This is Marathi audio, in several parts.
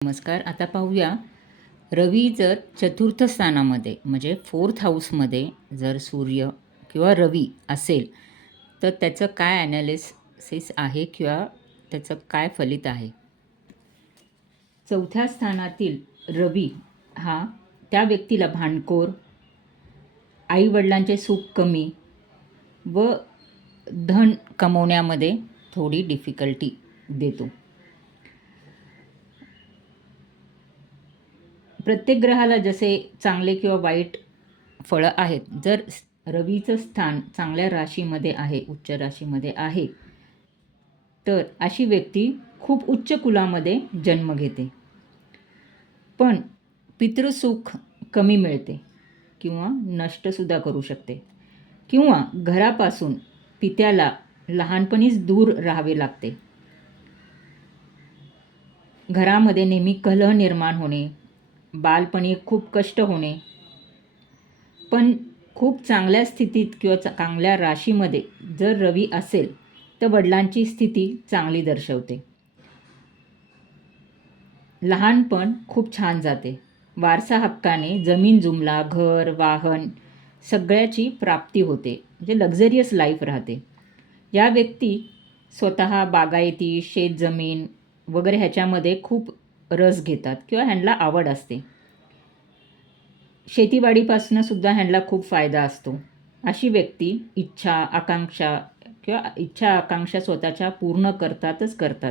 नमस्कार. आता पाहूया, रवी जर चतुर्थ स्थानामध्ये म्हणजे फोर्थ हाऊसमध्ये जर सूर्य किंवा रवी असेल, तर त्याचं काय ॲनालिसिस आहे किंवा त्याचं काय फलित आहे. चौथ्या स्थानातील रवी हा त्या व्यक्तीला भांडखोर, आईवडिलांचे सुख कमी व धन कमवण्यामध्ये थोडी डिफिकल्टी देतो. प्रत्येक ग्रहाला जसे चांगले किंवा वाईट फळं आहेत. जर रवीचं स्थान चांगल्या राशीमध्ये आहे, उच्च राशीमध्ये आहे, तर अशी व्यक्ती खूप उच्च कुलामध्ये जन्म घेते. पण पितृसुख कमी मिळते किंवा नष्टसुद्धा करू शकते, किंवा घरापासून पित्याला लहानपणीच दूर राहावे लागते. घरामध्ये नेहमी कलह निर्माण होणे, बालपणी खूप कष्ट होणे. पण खूप चांगल्या स्थितीत किंवा चांगल्या राशीमध्ये जर रवी असेल, तर वडिलांची स्थिती चांगली दर्शवते. लहानपण खूप छान जाते. वारसा हक्काने जमीन जुमला, घर, वाहन सगळ्याची प्राप्ती होते. म्हणजे लक्झरियस लाईफ राहते. या व्यक्ती स्वतः बागायती, शेतजमीन वगैरे ह्याच्यामध्ये खूप रस घेतात किंवा ह्यांना आवड असते. शेतीवाडीपासून सुद्धा ह्यांना खूप फायदा असतो. अशी व्यक्ती इच्छा आकांक्षा स्वतःच्या पूर्ण करतात.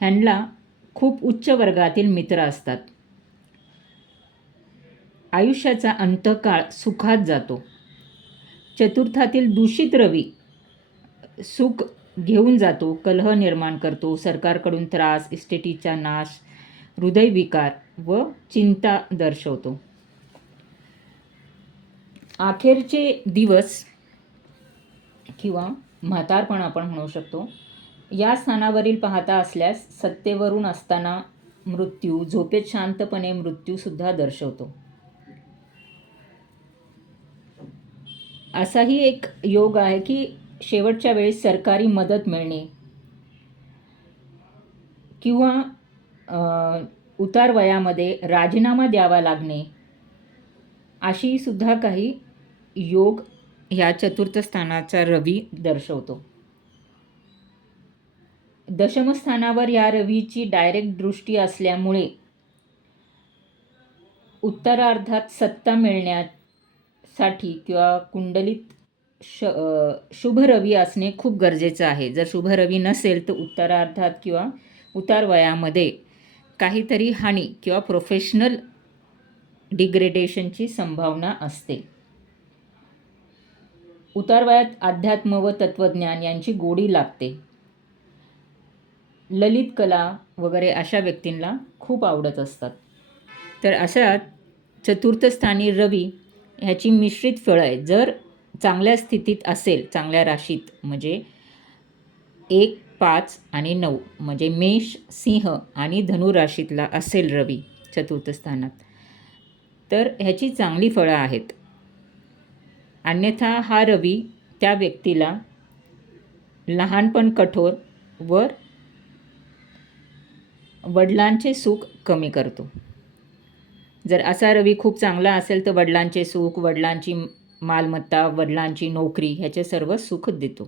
ह्यांना खूप उच्च वर्गातील मित्र असतात. आयुष्याचा अंतकाळ सुखात जातो. चतुर्थातील दूषित रवी सुख घेऊन जातो, कलह निर्माण करतो, सरकारकडून त्रास, इस्टेटीचा नाश, हृदयविकार व चिंता दर्शवतो. अखेरचे दिवस किंवा म्हातारपण आपण म्हणू शकतो, या स्थानावरील पाहता असल्यास सत्तेवरून असताना मृत्यू, झोपेत शांतपणे मृत्यूसुद्धा दर्शवतो. असाही एक योग आहे की शेवटच्या वेळेस सरकारी मदत मिळणे किंवा उतार वयामध्ये राजीनामा द्यावा लागणे, अशी सुद्धा काही योग ह्या चतुर्थ स्थानाचा रवी दर्शवतो. दशमस्थानावर या रवीची डायरेक्ट दृष्टी असल्यामुळे उत्तरार्धात सत्ता मिळण्यासाठी किंवा कुंडलीत शुभ रवी असणे खूप गरजेचं आहे. जर शुभ रवी नसेल तर उत्तरार्धात किंवा उतार वयामध्ये काहीतरी हानी किंवा प्रोफेशनल डिग्रेडेशनची संभावना असते. उतार वयात अध्यात्म व तत्त्वज्ञान यांची गोडी लागते. ललित कला वगैरे अशा व्यक्तींना खूप आवडत असतात. तर अशा चतुर्थ स्थानी रवी ह्याची मिश्रित फळं आहेत. जर चांगल्या स्थितीत असेल, चांगल्या राशीत म्हणजे 1, 5 आणि 9 म्हणजे मेष, सिंह आणि धनु राशीतला असेल रवी चतुर्थ स्थानात, तर ह्याची चांगली फळं आहेत. अन्यथा हा रवी त्या व्यक्तीला लहानपण कठोर व वडिलांचे सुख कमी करतो. जर असा रवी खूप चांगला असेल तर वडिलांचे सुख, वडिलांची मालमत्ता, वडिलांची नोकरी ह्याचे सर्व सुख देतो.